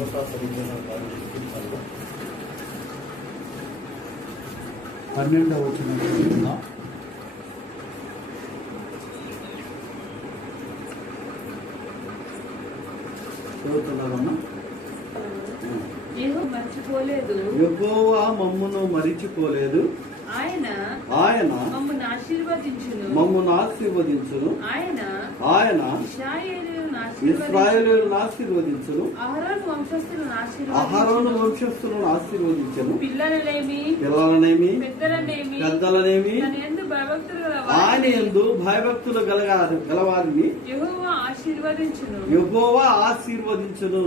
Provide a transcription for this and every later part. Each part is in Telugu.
12వ వచనం చదువుకుందాం. చదువుతున్నారమ్మా. యెహోవా మమ్మును మరిచిపోలేదు, ఆయన మమ్మును ఆశీర్వదించును, ఆయన ఇశ్రాయేలును ఆశీర్వదించును, అహరోను వంశస్థులను ఆశీర్వదించును, పిల్లలనేమి పెద్దలనేమి ఆయన యందు భయభక్తులు గలవారిని యెహోవా ఆశీర్వదించును.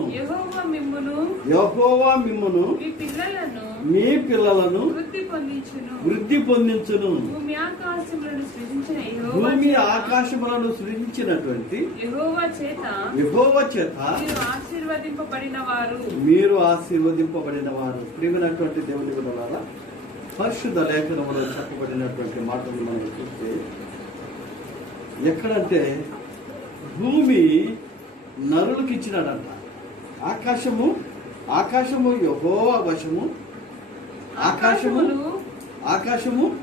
యెహోవా మిమ్మును మీ పిల్లలను వృద్ధి పొందించును. భూమి ఆకాశములను సృజించినటువంటి యెహోవా చేత మీరు ఆశీర్వదింపబడిన వారు. ప్రియమైనటువంటి దేవుని బిడ్డలారా, పరిశుద్ధ లేఖనములో చెప్పబడినటువంటి మాటలు మనం చూస్తే ఎక్కడంటే భూమి నరులకు ఇచ్చినాడంట. ఆకాశము యెహోవా వశము, ఆకాశము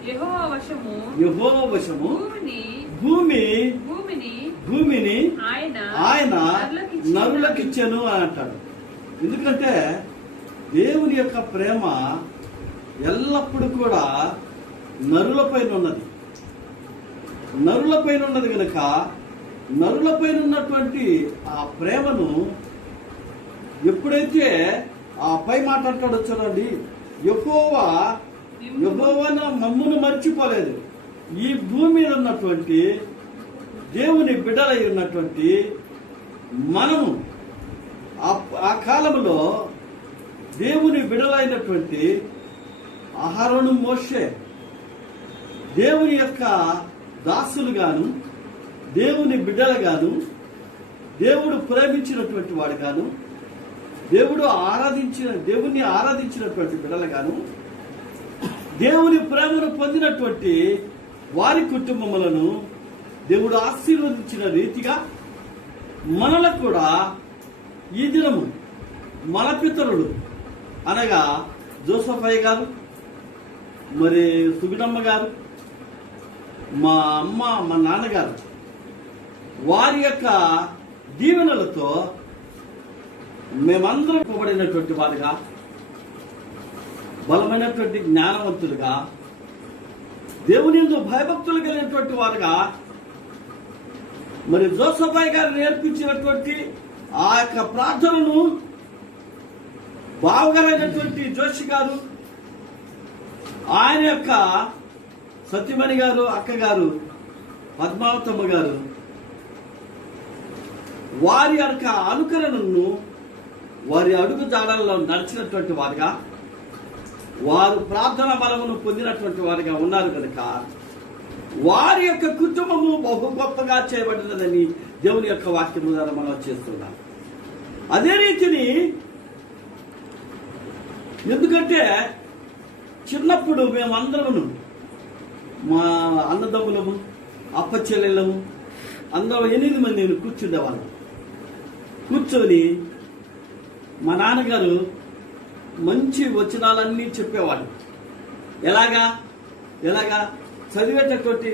యెహోవా వశము, భూమిని ఆయన నరులకిచ్చెను అని అంటాడు. ఎందుకంటే దేవుని యొక్క ప్రేమ ఎల్లప్పుడూ కూడా నరులపైన ఉన్నది కనుక నరులపైన ఉన్నటువంటి ఆ ప్రేమను ఎప్పుడైతే ఆ పై మాట్లాడతాడో చూడండి, యెహోవా మమ్మును మర్చిపోలేదు. ఈ భూమి మీద ఉన్నటువంటి దేవుని బిడ్డలై ఉన్నటువంటి మనము ఆ కాలంలో దేవుని బిడ్డలైనటువంటి అహరోను, మోషే దేవుని యొక్క దాసులుగాను, దేవుని బిడ్డలుగాను, దేవుడు ప్రేమించినటువంటి వాడుగాను, దేవుణ్ణి ఆరాధించినటువంటి బిడ్డలుగాను, దేవుని ప్రేమను పొందినటువంటి వారి కుటుంబములను దేవుడు ఆశీర్వదించిన రీతిగా మనలకు కూడా ఈ దినము మన పితరులు అనగా జోసఫయ్య గారు, మరి సుగుణమ్మ గారు, మా అమ్మ, మా నాన్నగారు, వారి యొక్క దీవెనలతో మేమందరం ఇవ్వబడినటువంటి వారుగా, బలమైనటువంటి జ్ఞానవంతులుగా, దేవుని యందు భయభక్తులు కలిగినటువంటి వారుగా, మరి జోసఫయ్య గారు నేర్పించినటువంటి ఆ యొక్క ప్రార్థనను బావగారైనటువంటి జోషి గారు, ఆయన యొక్క సత్యమణి గారు, అక్కగారు పద్మావతమ్మ గారు, వారి యొక్క అనుకరణను, వారి అడుగు జాడల్లో నడిచినటువంటి వారుగా, వారు ప్రార్థన బలమును పొందినటువంటి వారిగా ఉన్నారు కనుక వారి యొక్క కుటుంబము బహు గొప్పగా చేయబడినదని దేవుని యొక్క వాక్యము ద్వారా మనం చేస్తున్నాం. అదే రీతిని ఎందుకంటే చిన్నప్పుడు మేమందరము మా అన్నదమ్ములము, అప్పచెల్లెళ్ళము అందరూ 8 మంది కూర్చుండేవాళ్ళం. కూర్చొని మా నాన్నగారు మంచి వచనాలన్నీ చెప్పేవాడు. ఎలాగా చదివేటటువంటి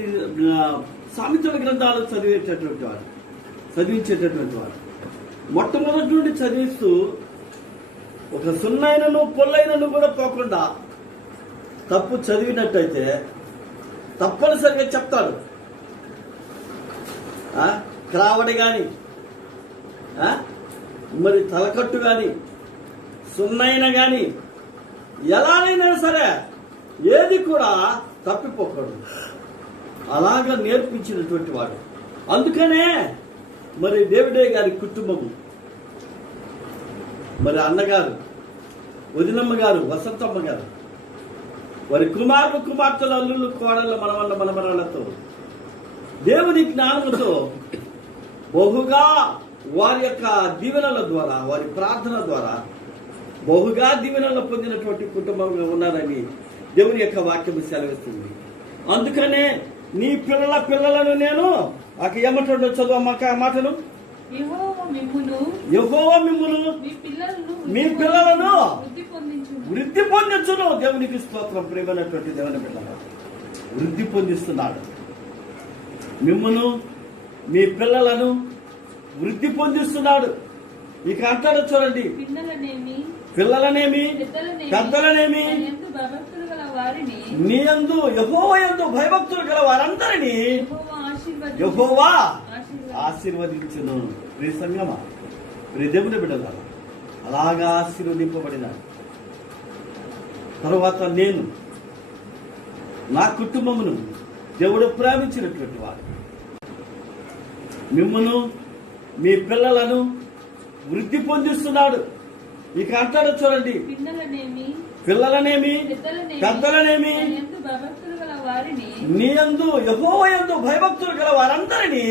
సామెతల గ్రంథాలు చదివించేటటువంటి వాడు. మొట్టమొదటి నుండి చదివిస్తూ ఒక సున్నైనను పొల్లైనను కూడా పోకుండా తప్పు చదివినట్టయితే తప్పనిసరిగా చెప్తాడు. క్రావడి గాని, మరి తలకట్టు గాని, సున్నైన గాని, ఎలాగైనా సరే ఏది కూడా తప్పిపోకూడదు. అలాగా నేర్పించినటువంటి వాడు. అందుకనే మరి డేవిడే గారి కుటుంబము, మరి అన్నగారు, వదినమ్మ గారు, వసంతమ్మ గారు, వారి కుమార్తెలు, అల్లుళ్ళు, కోడళ్ళ, మనమరాళ్లతో దేవుని జ్ఞానముతో బహుగా వారి యొక్క దీవెనల ద్వారా, వారి ప్రార్థన ద్వారా బహుగా దీవెనలు పొందినటువంటి కుటుంబంగా ఉన్నారని దేవుని యొక్క వాక్యము సెలవిస్తుంది. అందుకనే నీ పిల్లలను నేను ఏమంటాడో చదువు అమ్మక మాటలు. యెహోవా యెహోవా మిమ్మును మీ పిల్లలను వృద్ధి పొందించును. దేవునికి స్తోత్రం. ప్రియమైనటువంటి దేవుని పిల్లలు వృద్ధి పొందిస్తున్నాడు. మిమ్మును మీ పిల్లలను వృద్ధి పొందిస్తున్నాడు. ఇక అంటాడు చూడండి, పిల్లలనేమి పెద్దలనేమి నీ యందు యెహోవా యందు భయభక్తులు గల వారందరినీ యెహోవా ఆశీర్వదించును. ప్రియ సంగమా, ప్రియ దేవుని బిడ్డలారా, అలాగా ఆశీర్వదింపబడినాడు. తరువాత నేను నా కుటుంబమును దేవుడు ప్రేమించినటువంటి వాడు. మిమ్మును మీ పిల్లలను వృద్ధి పొందిస్తున్నాడు. ఇక అంటాడు చూడండి, పిల్లలనేమి పెద్దలనేమి నీ యందు యెహోవా యందు భయభక్తులు గల వారందరినీ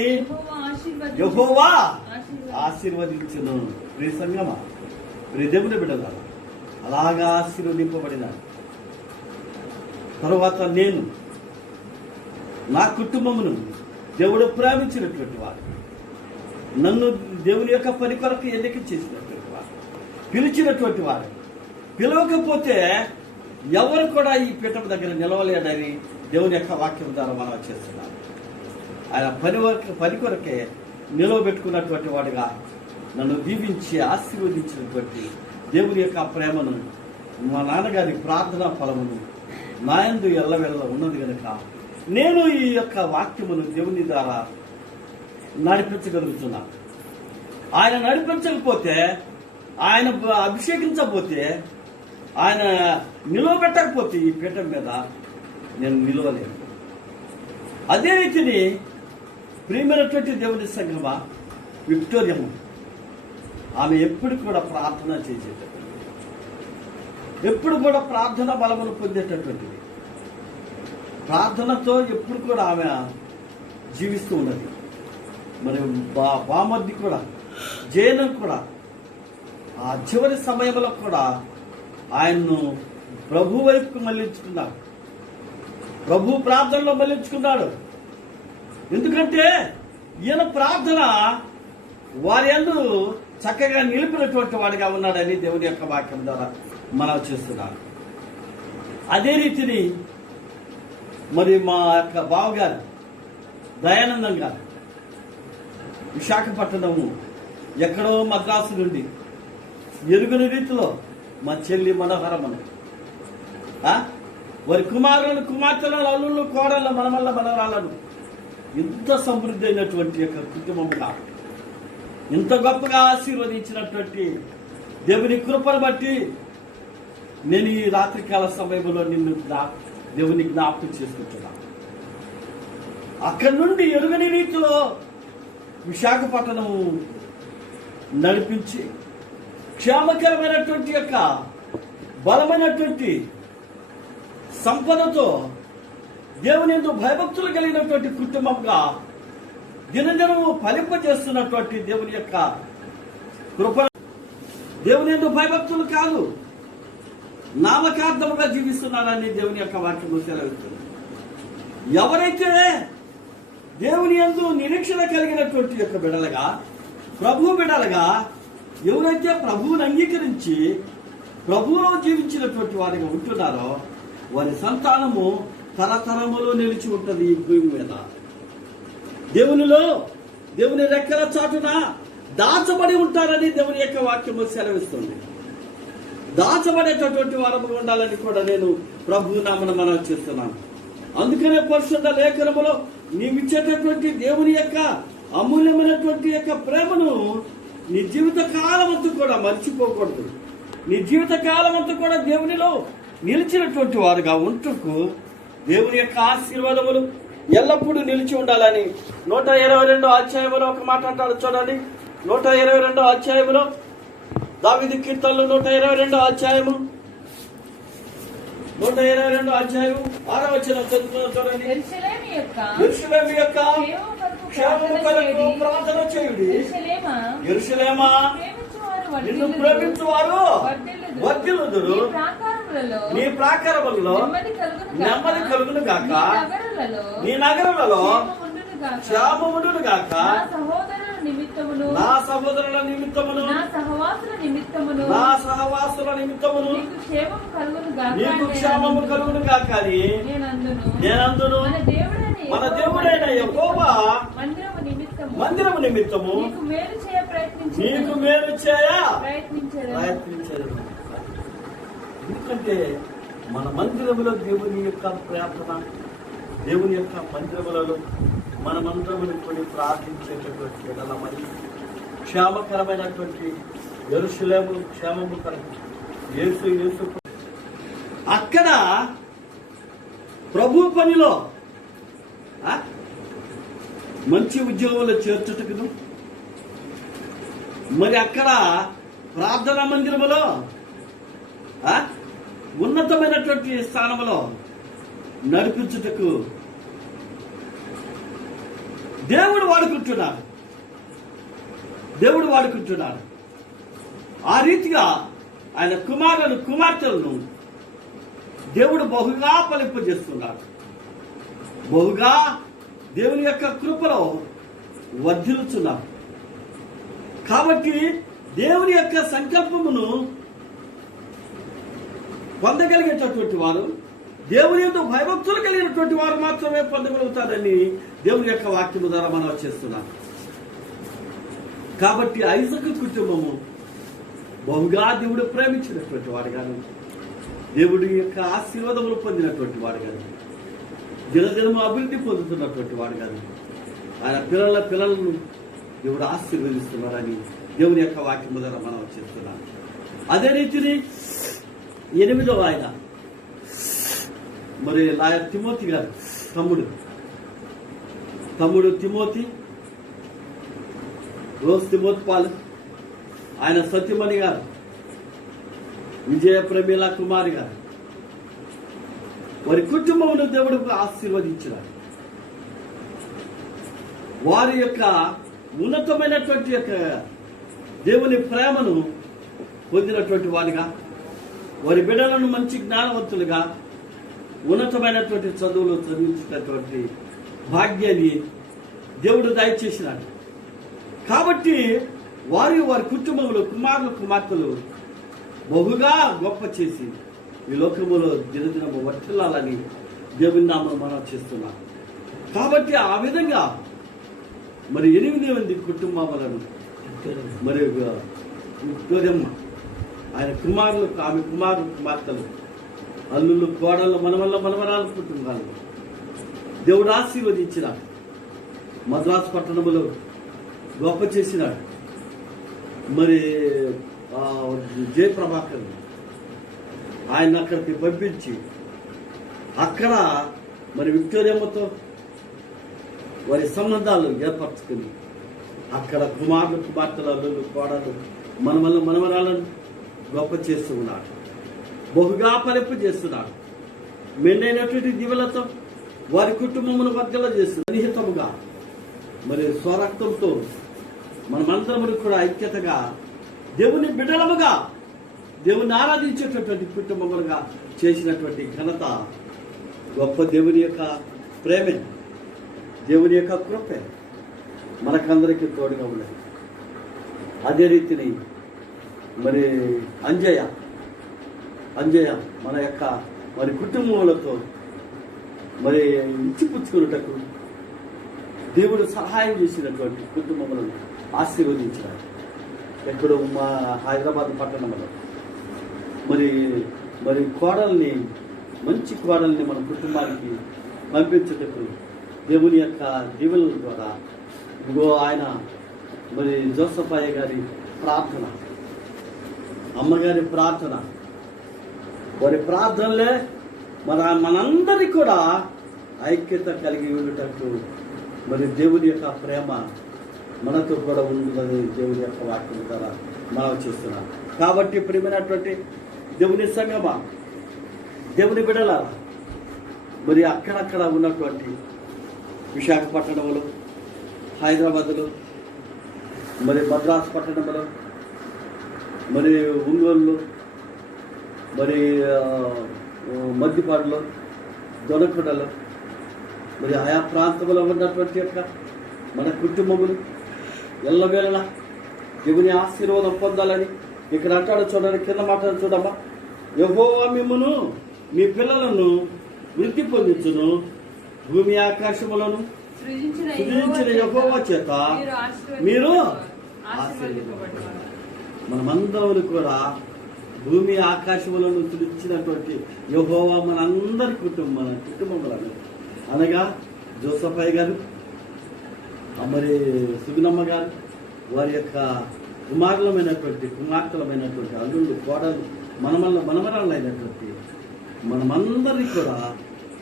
యెహోవా ఆశీర్వదించును. ప్రియ సంగమా, ప్రియ దేవుని బిడ్డలారా, అలాగా ఆశీర్వదింపబడినాడు. తరువాత నేను నా కుటుంబమును దేవుడు ప్రేమించినటువంటి వాడు. నన్ను దేవుని యొక్క పని కొరకు ఎన్నిక చేసినటువంటి వాడు, పిలిచినటువంటి వాడు. పిలవకపోతే ఎవరు కూడా ఈ పీఠం దగ్గర నిలవలేడని దేవుని యొక్క వాక్యం ద్వారా మనం చేస్తున్నాం. ఆయన పని కొరకే నిలవబెట్టుకున్నటువంటి వాడుగా నన్ను దీవించి ఆశీర్వదించినటువంటి దేవుని యొక్క ప్రేమను, మా నాన్నగారి ప్రార్థనా ఫలమును నా యందు ఎల్లవెల్ల ఉన్నది కనుక నేను ఈ యొక్క వాక్యమును దేవుని ద్వారా నడిపించగలుగుతున్నాను. ఆయన నడిపించకపోతే, ఆయన అభిషేకించకపోతే, ఆయన నిలవబెట్టకపోతే ఈ పీఠం మీద నేను నిలవలేను. అదే రీతిని ప్రియమైనటువంటి దేవుని సంఘమా, విక్టోరియమ్మ ఆమె ఎప్పుడు కూడా ప్రార్థన చేసేటటువంటి, ఎప్పుడు కూడా ప్రార్థన బలమును పొందేటటువంటిది, ప్రార్థనతో ఎప్పుడు కూడా ఆమె జీవిస్తూ ఉన్నది. మరి బామర్ది కూడా, జయనం కూడా ఆ చివరి సమయంలో కూడా ఆయన్ను ప్రభు వైపుకు మళ్లించుకున్నాడు, ప్రభు ప్రార్థనలో మళ్లించుకున్నాడు. ఎందుకంటే ఈయన ప్రార్థన వారి యందు చక్కగా నిలిపినటువంటి వాడిగా ఉన్నాడని దేవుని యొక్క వాక్యం ద్వారా మనం చేస్తున్నాడు. అదే రీతిని మరి మా యొక్క బావగారు దయానందం గారు విశాఖపట్నము ఎక్కడో మద్రాసు నుండి ఎరుగని రీతిలో మా చెల్లి మనోహరమను వారి కుమారులను, కుమార్తెలను, అల్లుళ్ళు, కోడళ్ళ, మనమల్ల, మనవరాలను ఇంత సమృద్ధి అయినటువంటి యొక్క కుటుంబముగా ఇంత గొప్పగా ఆశీర్వదించినటువంటి దేవుని కృపను బట్టి నేను ఈ రాత్రికాల సమయంలో నిన్ను దేవుని జ్ఞాపకం చేసుకుంటున్నాను. అక్కడి నుండి ఎరుగని రీతిలో విశాఖపట్నం నడిపించి క్షేమకరమైనటువంటి యొక్క బలమైనటువంటి సంపదతో దేవుని యందు భయభక్తులు కలిగినటువంటి కుటుంబంగా దినదినము ఫలింపజేస్తున్నటువంటి దేవుని యొక్క కృప. దేవుని యందు భయభక్తులు కాదు, నామకార్థముగా జీవిస్తున్నారని దేవుని యొక్క వాక్యము సెలవిస్తుంది. ఎవరైతే దేవుని యందు నిరీక్షణ కలిగినటువంటి యొక్క బిడలుగా, ప్రభు బిడలుగా, ఎవరైతే ప్రభువుని అంగీకరించి ప్రభువులో జీవించినటువంటి వారిగా ఉంటున్నారో వారి సంతానము తరతరములో నిలిచి ఉంటుంది ఈ భూమి మీద. దేవునిలో, దేవుని రెక్కల చాటున దాచబడి ఉంటారని దేవుని యొక్క వాక్యము సెలవిస్తుంది. దాచబడేటటువంటి వారముగా ఉండాలని కూడా నేను ప్రభు నామన మనం చేస్తున్నాను. అందుకనే పరిశుద్ధ లేఖనములో నీవిచ్చేటటువంటి దేవుని యొక్క అమూల్యమైనటువంటి యొక్క ప్రేమను నీ జీవిత కాలం అంతా కూడా మర్చిపోకూడదు. నీ జీవిత కాలం అంతా కూడా దేవునిలో నిలిచినటువంటి వారుగా ఉంటూ దేవుని యొక్క ఆశీర్వాదములు ఎల్లప్పుడూ నిలిచి ఉండాలని 122 అధ్యాయములో ఒక మాట అంటాడు చూడండి. 122 అధ్యాయములో దావీదు కీర్తనలు 122 అధ్యాయము 6వ వచనం చదువుతున్నా చూడండి. యెరూషలేము యొక్క క్షేమము కొరకు ప్రార్థన చేయుడి. యెరూషలేమా, నిన్ను ప్రేమించువారు వర్ధిల్లుదురు. నీ ప్రాకారములలో నెమ్మది కలుగును గాక. నీ నగరులలో క్షేమముండును గాక. నిమిత్తమును, నా సహోదరుల నిమిత్తమును, నా సహవాసుల నిమిత్తమును, నా సహవాసుల నిమిత్తమును నీకు క్షేమము కలుగును గాక, నీకు క్షేమము కలుగును గాక అని నేనందును. మన దేవుడైన యెహోవా మందిరము నిమిత్తము నీకు మేలు చేయ ప్రయత్నించేది. ఎందుకంటే మన మందిరములో దేవుని యొక్క ప్రార్థన, దేవుని యొక్క మందిరములలో మనమందరముని కొని ప్రార్థించేటటువంటి ఎడల మరి క్షేమకరమైనటువంటి యెరూషలేము క్షేమము కలుగు. యేసు అక్కడ ప్రభు పనిలో మంచి ఉద్యోగంలో చేర్చుటకును, మరి అక్కడ ప్రార్థనా మందిరములో ఉన్నతమైనటువంటి స్థానంలో నడిపించుటకు దేవుడు వాడుకుంటున్నాడు. ఆ రీతిగా ఆయన కుమార్తెలను దేవుడు బహుగా ఫలింపజేస్తున్నాడు. బహుగా దేవుని యొక్క కృపలో వర్ధిల్లుచున్నారు. కాబట్టి దేవుని యొక్క సంకల్పమును పొందగలిగేటటువంటి వారు, దేవుని యొక్క భయభక్తులు కలిగినటువంటి వారు మాత్రమే పొందగలుగుతారని దేవుని యొక్క వాక్యము ద్వారా మనం చేస్తున్నాం. కాబట్టి ఐజాకు కుటుంబము బహుగా దేవుడు ప్రేమించినటువంటి వాడుగాను, దేవుడి యొక్క ఆశీర్వాదములు పొందినటువంటి వాడుగాను, దినదినము అభివృద్ధి పొందుతున్నటువంటి వాడుగాను, ఆయన పిల్లలను దేవుడు ఆశీర్వదిస్తున్నారని దేవుని యొక్క వాక్యము ద్వారా మనం చేస్తున్నాం. అదే రీతిని 8వ ఆయన మరి లాయర్ తిమోతి గారు తమ్ముడు తిమోతి, తిమోతి పాలు, ఆయన సత్యమణి గారు, విజయ ప్రమీల కుమారి గారు, వారి కుటుంబమును దేవుడు ఆశీర్వదించినారు. వారి యొక్క ఉన్నతమైనటువంటి యొక్క దేవుని ప్రేమను పొందినటువంటి వారిగా, వారి బిడ్డలను మంచి జ్ఞానవంతులుగా ఉన్నతమైనటువంటి చదువులు చదివించినటువంటి భాగ్యాన్ని దేవుడు దయచేసినాడు. కాబట్టి వారి కుటుంబంలో కుమార్తెలు బహుగా గొప్ప చేసి ఈ లోకములో దినదినము వర్తిల్లాలని దేవుని నామమున మనం చేస్తున్నాం. కాబట్టి ఆ విధంగా మరి 8 మంది కుటుంబాలను మరి విక్టోరియమ్మ, ఆయన ఆమె కుమార్తెలు, అల్లుళ్ళు, కోడళ్ళు, మనవరాలు కుటుంబాలు దేవుడు ఆశీర్వదించినాడు. మద్రాసు పట్టణంలో గొప్ప చేసినాడు. మరి జయప్రభాకర్ ఆయన అక్కడికి పంపించి అక్కడ మరి విక్టోరియమ్మతో వారి సంబంధాలు ఏర్పరచుకుని అక్కడ కుమార్తెలు, అల్లుళ్ళు, కోడలు, మనవరాలను గొప్ప చేస్తూ ఉన్నాడు. బహుగా ఫలింపు చేస్తున్నాడు. మెండైనటువంటి దివెలతో వారి కుటుంబమును వర్గల చేస్తుంది. సన్నిహితముగా మరి స్వరక్తంతో మనమందరము కూడా ఐక్యతగా దేవుని బిడ్డలముగా దేవుని ఆరాధించేటటువంటి కుటుంబములుగా చేసినటువంటి ఘనత గొప్ప దేవుని యొక్క ప్రేమే, దేవుని యొక్క కృపే మనకందరికీ తోడుగా ఉన్నది. అదే రీతిని మరి అంజయ్య మన యొక్క మరి కుటుంబములతో మరి ఇచ్చిపుచ్చుకున్నటకు దేవుడు సహాయం చేసినటువంటి కుటుంబములను ఆశీర్వదించారు. ఎక్కడో మా హైదరాబాద్ పట్టణంలో మరి కోడల్ని, మంచి కోడల్ని మన కుటుంబానికి పంపించుటకు దేవుని యొక్క దీవెనల ద్వారా ఇదిగో ఆయన మరి జోసఫయ్య గారి ప్రార్థన, అమ్మగారి ప్రార్థన, వారి ప్రార్థనలే మనందరికీ కూడా ఐక్యత కలిగి ఉండటట్టు మరి దేవుని యొక్క ప్రేమ మనతో కూడా ఉందని దేవుని యొక్క వాక్యం ద్వారా మనం చూస్తున్నాం. కాబట్టి ప్రియమైనటువంటి దేవుని సంగమా, దేవుని బిడ్డల మరి అక్కడక్కడ ఉన్నటువంటి విశాఖపట్నంలో, హైదరాబాద్లో, మరి మద్రాసు పట్టణంలో, మరి ఒంగోలులో, మరి మద్దిపాడులో, దొనకొండలో, మరి ఆయా ప్రాంతంలో ఉన్నటువంటి యొక్క మన కుటుంబములు ఎల్లవేళలా దేవుని ఆశీర్వాదం పొందాలని ఇక్కడ అంటాడు. చూడండి, కింద మాట్లాడు చూడమ్మా. యెహోవా మిమ్మును మీ పిల్లలను వృద్ధి పొందించును, భూమి ఆకాశములను సృజించిన యెహోవా చేత మీరు ఆశీర్వదింపబడతారు. మనమందరం కూడా భూమి ఆకాశములను సృజించినటువంటి యెహోవా మనందరి కుటుంబములను అనగా జోసఫయ్య గారు, మరి సుగుణమ్మ గారు, వారి యొక్క కుమార్తెలమైనటువంటి అల్లుళ్ళు, కోడలు, మనమరాళ్ళైనటువంటి మనమందరినీ కూడా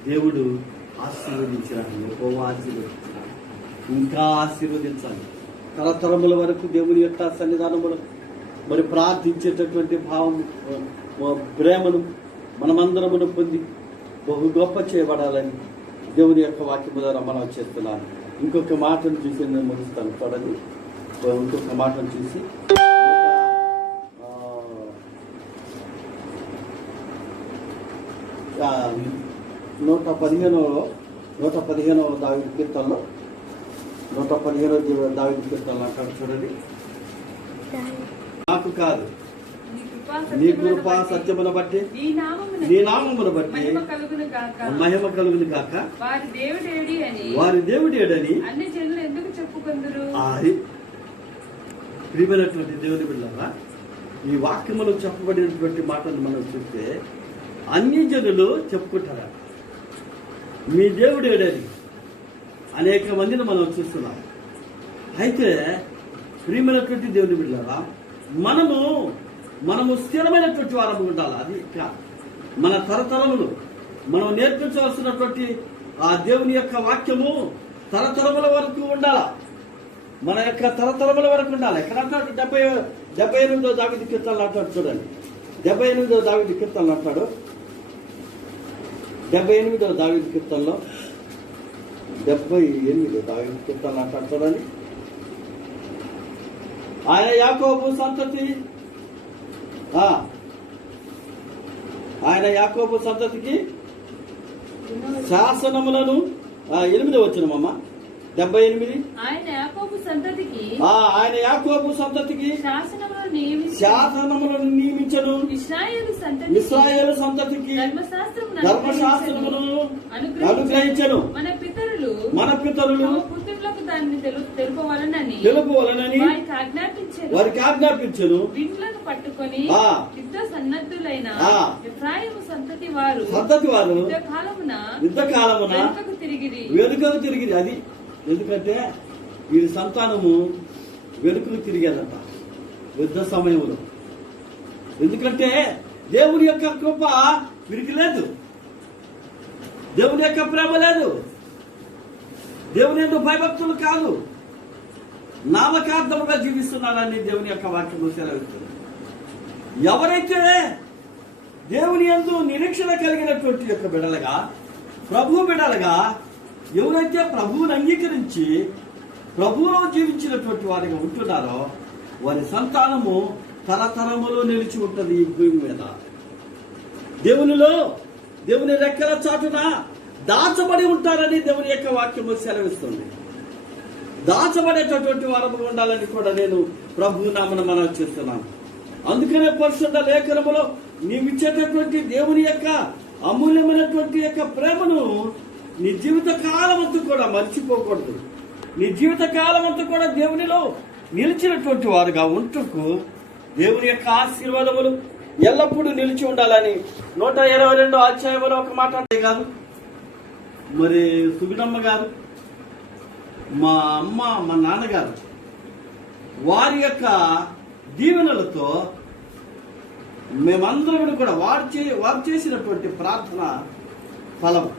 దేవుడు ఆశీర్వదించినాడు. యెహోవా ఆశీర్వదించినాడు, ఇంకా ఆశీర్వదించాలి. తరతరముల వరకు దేవుని యొక్క సన్నిధానములు మరి ప్రార్థించేటటువంటి భావం, ప్రేమను మనమందరమును పొంది బహు గొప్ప చేయబడాలని దేవుని యొక్క వాక్యము ద్వారా మనం చేస్తున్నాను. ఇంకొక మాటను చూసి నేను ముగిస్తాను. చూడండి, ఇంకొక మాటను చూసి 115వ దావీదు కీర్తనలో 115వ దావీదు కీర్తనలో అంటాడు. చూడండి, నాకు కాదు నీ కృపా సత్యమును బట్టి నీ నామమును బట్టి మహిమ కలుగును గాక. వారి దేవుడు ఏడని అన్ని జనులు ఎందుకు చెప్పుకొందురు? ప్రియమైనటువంటి దేవుని బిడ్డలారా, ఈ వాక్యములో చెప్పబడినటువంటి మాటలు మనం చూస్తే అన్ని జనులు చెప్పుకుంటారా మీ దేవుడు ఏడని అనేక మందిని మనం చూస్తున్నాం. అయితే ప్రియమైనటువంటి దేవుని బిడ్డలారా, మనము స్థిరమైనటువంటి వారము ఉండాలి. అది మన తరతరములు మనం నేర్పించవలసినటువంటి ఆ దేవుని యొక్క వాక్యము తరతరముల వరకు ఉండాలా. మన యొక్క తరతరముల వరకు ఉండాలి. ఎక్కడ అంటాడు? 78వ దావీదు కీర్తనలు అంటాడు. చూడండి, 78వ దావీదు కీర్తనలు అంటాడు. 78వ దావీదు కీర్తనలో 78వ దావీదు కీర్తనలు అంటాడు. చూడండి, ఆయన యాకోబు సంతతి, ఆయన యాకోబు సంతతికి శాసనములను 8వ వచనమమ్మ 78. ఆయన యాకోబు సంతతికి శాసనములను నియమించను, ఇశ్రాయేలు సంతతికి ధర్మశాస్త్రమును అనుగ్రహించను. మన పితరులు దాన్ని తెలుపవలనని వారికి ఆజ్ఞాపించను. విండ్లను పట్టుకొని యుద్ధ సన్నద్ధులైన ఎఫ్రాయిము సంతతి వారు యుద్ధ కాలమున వెనుకకు తిరిగిరి. అది ఎందుకంటే వీరి సంతానము వెనుకకు తిరిగేదంట యుద్ధ సమయంలో. ఎందుకంటే దేవుని యొక్క కృప వీరికి లేదు, దేవుని యొక్క ప్రేమ లేదు, దేవుని యొక్క భయభక్తులు కాదు, నామకార్థముగా జీవిస్తున్నారని దేవుని యొక్క వాక్యము సెలవిస్తుంది. ఎవరైతే దేవుని యందు నిరీక్షణ కలిగినటువంటి యొక్క బిడలుగా, ప్రభు బిడలుగా, ఎవరైతే ప్రభువుని అంగీకరించి ప్రభువులో జీవించినటువంటి వారిగా ఉంటున్నారో వారి సంతానము తరతరములో నిలిచి ఉంటుంది ఈ భూమి మీద. దేవుని రెక్కల చాటున దాచబడి ఉంటారని దేవుని యొక్క వాక్యము సెలవిస్తుంది. దాచబడేటటువంటి వారము ఉండాలని కూడా నేను ప్రభు నామన మనం చేస్తున్నాను. అందుకనే పరిశుద్ధ లేఖనములో నీవిచ్చేటటువంటి దేవుని యొక్క అమూల్యమైనటువంటి యొక్క ప్రేమను నీ జీవిత కాలం అంతా కూడా మర్చిపోకూడదు. నీ జీవిత కాలం అంతా కూడా దేవునిలో నిలిచినటువంటి వారుగా ఉంటూ దేవుని యొక్క ఆశీర్వాదములు ఎల్లప్పుడూ నిలిచి ఉండాలని 122వ అధ్యాయంలో ఒక మాట అంటే కాదు. మరి సుగుణమ్మ గారు, మా అమ్మ, మా నాన్నగారు వారి యొక్క దీవెనలతో మేమందరం కూడా వారు చేసినటువంటి ప్రార్థన ఫలము,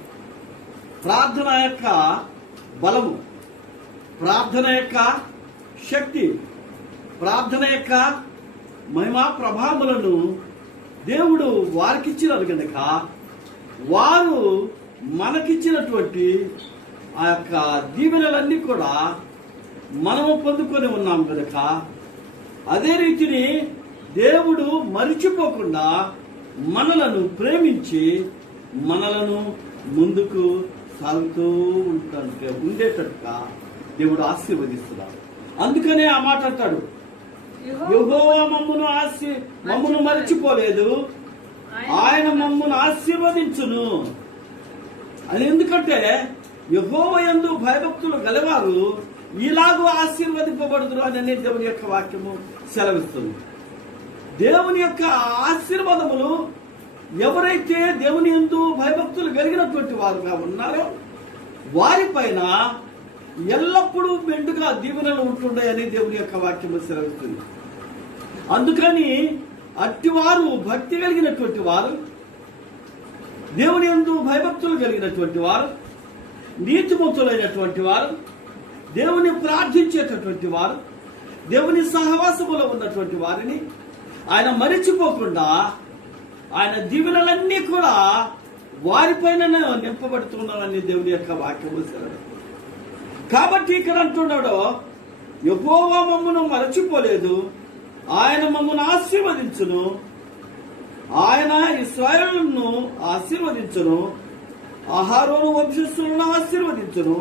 ప్రార్థన యొక్క బలము, ప్రార్థన యొక్క శక్తి, ప్రార్థన యొక్క మహిమా ప్రభావములను దేవుడు వారికిచ్చినారు కనుక వారు మనకిచ్చినటువంటి ఆ యొక్క దీవెనలన్నీ కూడా మనము పొందుకొని ఉన్నాం కనుక అదే రీతిని దేవుడు మరిచిపోకుండా మనలను ప్రేమించి మనలను ముందుకు సాగుతూ ఉండేటట్టుగా దేవుడు ఆశీర్వదిస్తున్నాడు. అందుకనే ఆ మాట అంటాడు, యెహోవా మమ్మును మరచిపోలేదు, ఆయన మమ్మును ఆశీర్వదించును అని. ఎందుకంటే యెహోవా యందు భయభక్తులు గలవారు ఇలాగూ ఆశీర్వదింపబడుదురు అని దేవుని యొక్క వాక్యము సెలవిస్తుంది. దేవుని యొక్క ఆశీర్వాదములు ఎవరైతే దేవుని యందు భయభక్తులు కలిగినటువంటి వారుగా ఉన్నారో వారిపైన ఎల్లప్పుడూ మెండుగా దీవెనలు ఉంటుంటాయని దేవుని యొక్క వాక్యము సెలవుతుంది. అందుకని అట్టివారు భక్తి కలిగినటువంటి వారు, దేవుని యందు భయభక్తులు కలిగినటువంటి వారు, నీతిమంతులైనటువంటి వారు, దేవుని ప్రార్థించేటటువంటి వారు, దేవుని సహవాసములో ఉన్నటువంటి వారిని ఆయన మరిచిపోకుండా ఆయన దీవెనలన్నీ కూడా వారిపైన నింపబడుతున్నారని దేవుని యొక్క వాక్యము సెలవు. కాబట్టి ఇక్కడ అంటున్నాడు, యెహోవా మమ్మును మరచిపోలేదు, ఆయన మమ్మను ఆశీర్వదించును, ఆయన ఇశ్రాయేలును ఆశీర్వదించును, అహరోను వంశస్థులను ఆశీర్వదించును.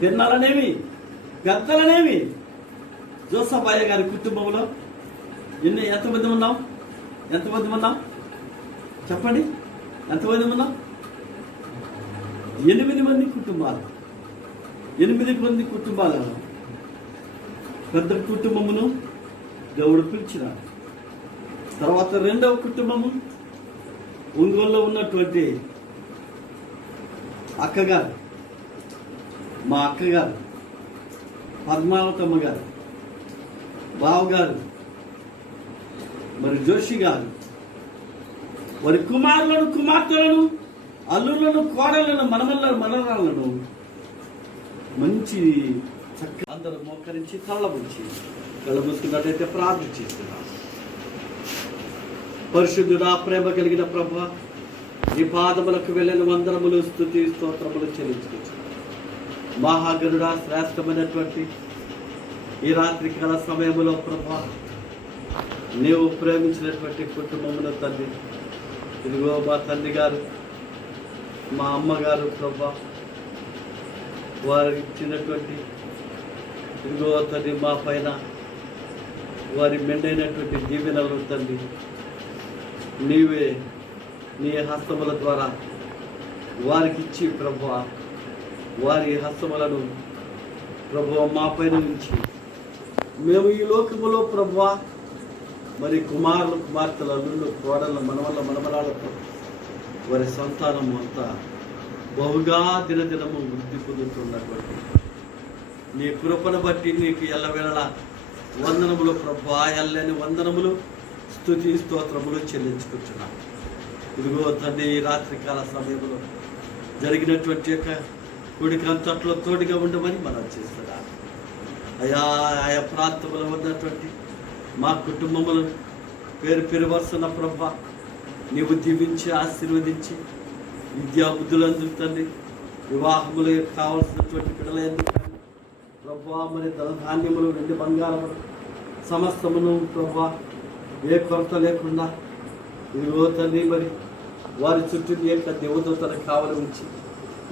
పిన్నలనేమి పెద్దలనేమి జోసఫాయ గారి కుటుంబంలో ఎంతమంది ఉన్నాం? చెప్పండి, ఎంతమంది ఉన్నాం? 8 మంది కుటుంబాలు. 8 మంది కుటుంబాలు. పెద్ద కుటుంబమును దేవుడు పిలిచినాడు. తర్వాత రెండవ కుటుంబము ఒంగోలులో ఉన్నటువంటి అక్కగారు, మా అక్కగారు పద్మావతమ్మ గారు, బావగారు, మరి జోషి గారు, వారి కుమారులను, కుమార్తెలను, అల్లులను, కోడలను, మనవరాలను మంచి చక్క అందరూ మోకరించి కళ్ళబుచ్చుకున్నట్టయితే ప్రార్థన చేస్తున్నాం. పరిశుద్ధుడా, ప్రేమ కలిగిన ప్రభువా, నీ పాదములకు వెళ్ళిన వందనములు, స్తుతి, స్తోత్రములు చెల్లించుకోవచ్చు. మహాగణుడా, శ్రేష్టమైనటువంటి ఈ రాత్రి కాల సమయంలో ప్రభువా, నీవు ప్రేమించినటువంటి కుటుంబమును తండ్రి, ఇదిగో మా తండ్రి గారు, మా అమ్మగారు ప్రభువా, వారు ఇచ్చినటువంటి ఇదిగో తండ్రి మా పైన వారి మెండైనటువంటి దీవెనలు తండ్రి, నీవే నీ హస్తముల ద్వారా వారికి ఇచ్చి ప్రభువా, వారి హస్తములను ప్రభువా మా పైన ఉంచి మేము ఈ లోకములో ప్రభువా మరి కుమారులు, కుమార్తెలు, అల్లుళ్ళు, కోడళ్ళు, మనమరాలతో వారి సంతానము అంతా బహుగా దినదినము వృద్ధి పొందుతున్నటువంటి నీ కృపను బట్టి నీకు ఎల్లవేళలా వందనములు ప్రభువా, ఎల్లని వందనములు, స్తుతి, స్తోత్రములు చెల్లించుకుంటున్నాం. ఇదిగో తండ్రి, ఈ రాత్రికాల సమయంలో జరిగినటువంటి యొక్క కుడికి అంతట్లో తోడుగా ఉండమని మనం చేస్తున్నాం. ఆయా ప్రాంతంలో ఉన్నటువంటి మా కుటుంబములను పేరు వరుసన ప్రభువా నీవు దీవించి ఆశీర్వదించి విద్యా బుద్ధులందు తండ్రి, వివాహములు కావలసినటువంటి పిల్లల ఎందుకు ప్రభువా, మరి ధాన్యములు, వెండి బంగారములు సమస్తమును ప్రభువా ఏ కొరత లేకుండా ఇదిగో తండ్రి మరి వారి చుట్టూ నీ యొక్క దేవదూతను కావలి ఉంచి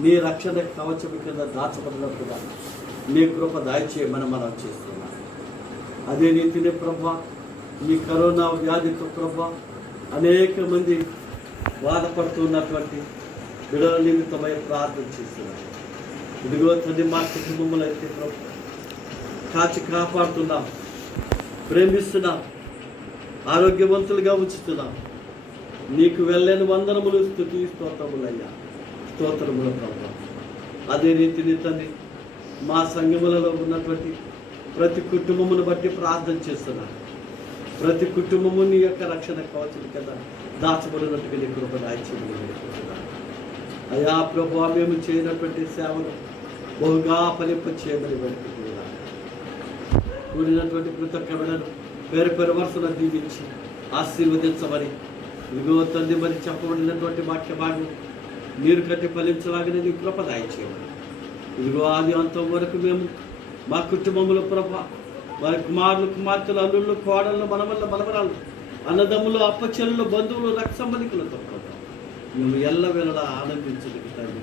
నీ రక్షణ కవచము కింద దాచబడినట్టుగా నీ కృప దయచేయమని మనం చేస్తున్నాం. అదే రీతిని ప్రభువా, ఈ కరోనా వ్యాధితో ప్రభువా అనేక మంది బాధపడుతున్నటువంటి బిడ్డల నిమిత్తమై ప్రార్థన చేస్తున్నారు. ఇదిగో తండ్రి మా కుటుంబములు అయితే ప్రభు కాచి కాపాడుతున్నాం, ప్రేమిస్తున్నాం, ఆరోగ్యవంతులుగా ఉంచుతున్నాం. నీకు వెళ్ళని వందనములు, స్తుతి, స్తోత్రములయ్యా, స్తోత్రముల ప్రభు. అదే రీతిని తండ్రి మా సంఘములలో ఉన్నటువంటి ప్రతి కుటుంబమును బట్టి ప్రార్థన చేస్తున్నాను. ప్రతి కుటుంబము నీ యొక్క రక్షణ కవచం కదా దాచబడినట్టుగా నీ కృప దాయిచేయమని అయ్యా ప్రభు, మేము చేయనటువంటి సేవను బహుగా ఫలింప చేయమని పెట్టుకున్నాను. కూడినటువంటి ప్రతి ఒక్క బిడ్డను పేరు వరుసను దీవించి ఆశీర్వదించమని ఇదిగో తండ్రి మరి చెప్పబడినటువంటి వాక్య భాగం నీరు కట్టి ఫలించలాగానే నీ కృప దాయిచేయమని ఇదిగో ఆది అంతం వరకు మేము మా కుటుంబంలో ప్రభ వారి కుమారులు, కుమార్తెలు, అల్లుళ్ళు, కోడళ్ళు, మనవరాలు, అన్నదమ్ములు, అప్పచెల్లు, బంధువులు, రక్త సంబంధికులతో ప్రభ మేము ఎల్లవేళలా ఆనందించగలుగుతాము.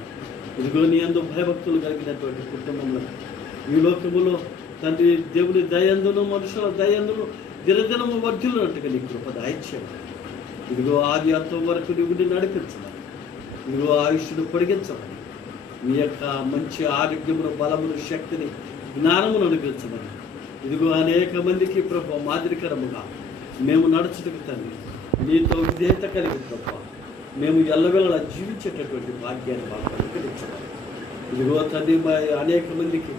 ఇదిగో నీ యందు భయభక్తులు కలిగినటువంటి కుటుంబంలో ఈ లోకములో తండ్రి దేవుని దయందును మనుషుల దయందును దినదినము వర్ధిల్లునట్టుగా నీ కృప దయచేయండి. ఇదిగో ఆది అంతం వరకు నువ్వు నడిపించమని, ఇదిగో ఆయుష్ను పొడిగించమని, నీ యొక్క మంచి ఆరోగ్యమును బలమును శక్తిని జ్ఞానమును అనుగ్రహించమని, ఇదిగో అనేక మందికి ప్రభు మాదిరికరముగా మేము నడుచుటకు తండ్రి నీతో విధేయత కలిగి ప్రభు మేము ఎల్లవేళలా జీవించేటటువంటి భాగ్యాన్ని మాకు అనుగ్రహించమని, ఇదిగో తండ్రి అనేక మందికి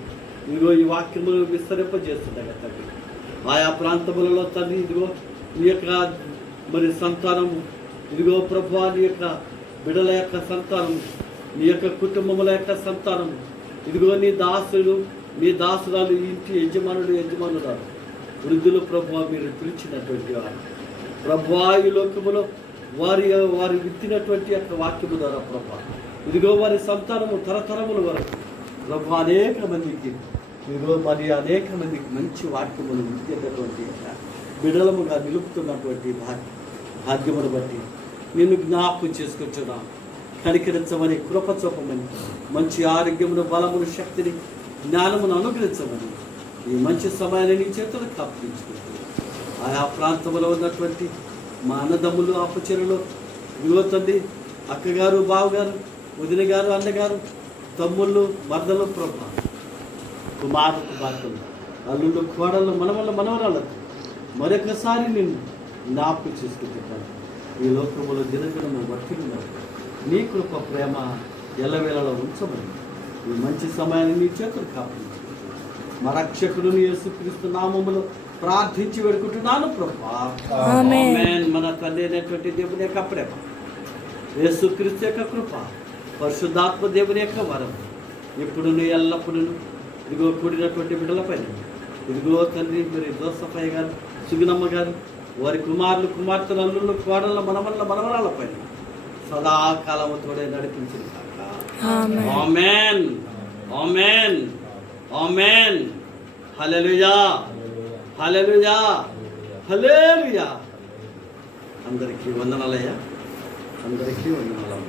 ఇదిగో ఈ వాక్యములు విస్తరింపజేస్తుండగా తండ్రి ఆయా ప్రాంతములలో తండ్రి ఇదిగో నీ యొక్క మరి సంతానము, ఇదిగో ప్రభు నీ యొక్క బిడల యొక్క సంతానము, నీ యొక్క కుటుంబముల యొక్క సంతానము, ఇదిగో నీ దాసులు నీ దాసురాలు ఇంటి యజమానురాలు వృద్ధులు ప్రభు మీరు పిలిచినటువంటి వారు ప్రభు ఈ లోకములో వారి విత్తినటువంటి యొక్క వాక్యము ద్వారా ప్రభు ఇదిగో వారి సంతానము తరతరముల వరకు ప్రభు అనేక మందికి ఇదిగో మరి అనేక మందికి మంచి వాక్యములు విత్తేటటువంటి బిడలముగా నిలుపుతున్నటువంటి భాగ్యమును బట్టి నిన్ను జ్ఞాపకం చేసుకొచ్చున్నాం. కనికరించమని, కృప చూపమని, మంచి ఆరోగ్యమును బలమును శక్తిని జ్ఞానమును అనుగ్రహించమని ఈ మంచి సమయాన్ని నీ చేతులకు అప్పగించుకుంటూ ఆయా ప్రాంతంలో ఉన్నటువంటి మా అన్నదమ్ములు అప్పచెరులు యువతండి అక్కగారు బావగారు వదిన గారు అన్నగారు తమ్ముళ్ళు మర్దలు ప్రభా కుమారులకు బాధ్యతలు అల్లుళ్ళు కోడళ్ళు మనవరాళ్ళకు మరొకసారి నేను జ్ఞాపకం చేసుకుంటున్నాను. ఈ లోకములో దినదినము వర్తిల్లున్నారు. నీ కృప ప్రేమ ఎల్లవేళలో ఉంచమని ఈ మంచి సమయాన్ని నీ చేతులు కాపాడించుకుంటూ మా రక్షకుడుని యేసుక్రీస్తు నామములో ప్రార్థించి వేడుకుంటున్నాను ప్రభా. ఆమేన్. మన తండ్రి అయినటువంటి దేవుని యొక్క ప్రేమ, యేసుక్రీస్తు యొక్క కృప, పరిశుద్ధాత్మ దేవుని యొక్క వరం ఇప్పుడు ఎల్లప్పుడూ ఇదిగో కూడినటువంటి బిడ్డలపైన ఇదిగో తండ్రి మరి జోసఫయ్య గారు, సుగుణమ్మ గారు, వారి కుమారులు కుమార్తెలు అల్లుళ్ళు కోడళ్ళ మనవరాళ్ళపైన సదాకాలము తోడే నడిపించింది కాక. ఆమేన్ ఆమేన్ ఆమేన్. హల్లెలూయా హల్లెలూయా హల్లెలూయా. అందరికీ వందనాలయ్యా, అందరికీ వందనాలు.